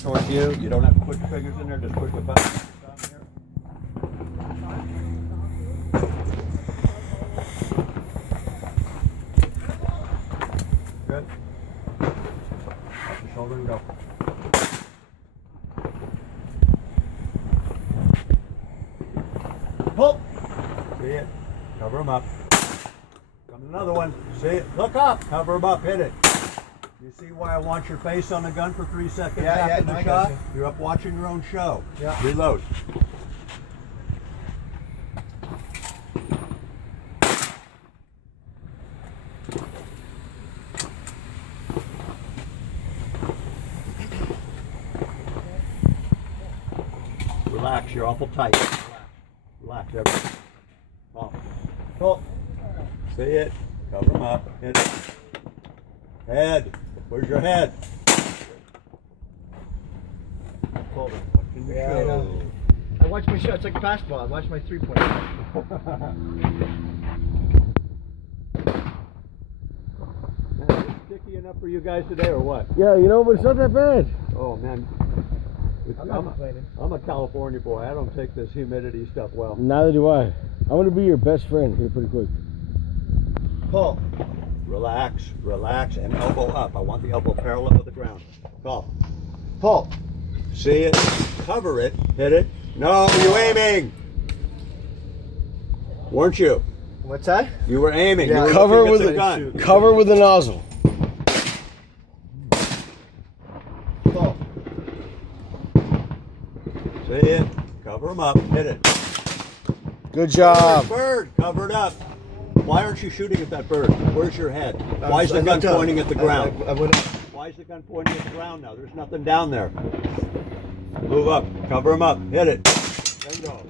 Towards you. You don't have to put your fingers in there. Just push the button down here. Good. Off the shoulder and go. Pull. See it. Cover them up. Comes another one. See it. Look up. Cover them up. Hit it. You see why I want your face on the gun for 3 seconds after the shot? You're up watching your own show. Yeah. Reload. Relax, you're awful tight. Relax, everything. Off. Pull. See it. Cover them up. Hit it. Head. Where's your head? Hold it. Yeah, I know. I watch my shots like fastball. I watch my 3-point. Sticky enough for you guys today, or what? Yeah, you know, but it's not that bad. Oh man, I'm a California boy. I don't take this humidity stuff well. Neither do I. I want to be your best friend here pretty quick. Pull. Relax, relax, and elbow up. I want the elbow parallel with the ground. Call. Pull. See it. Cover it. Hit it. No, you aiming. Weren't you? What's that? You were aiming. Yeah. You were Cover looking with at the a gun. cover with a nozzle. Pull. See it. Cover them up. Hit it. Good job. Bird. Cover it up. Why aren't you shooting at that bird? Where's your head? Why is the gun pointing at the ground? Why is the gun pointing at the ground now? There's nothing down there. Move up. Cover him up. Hit it. Then go.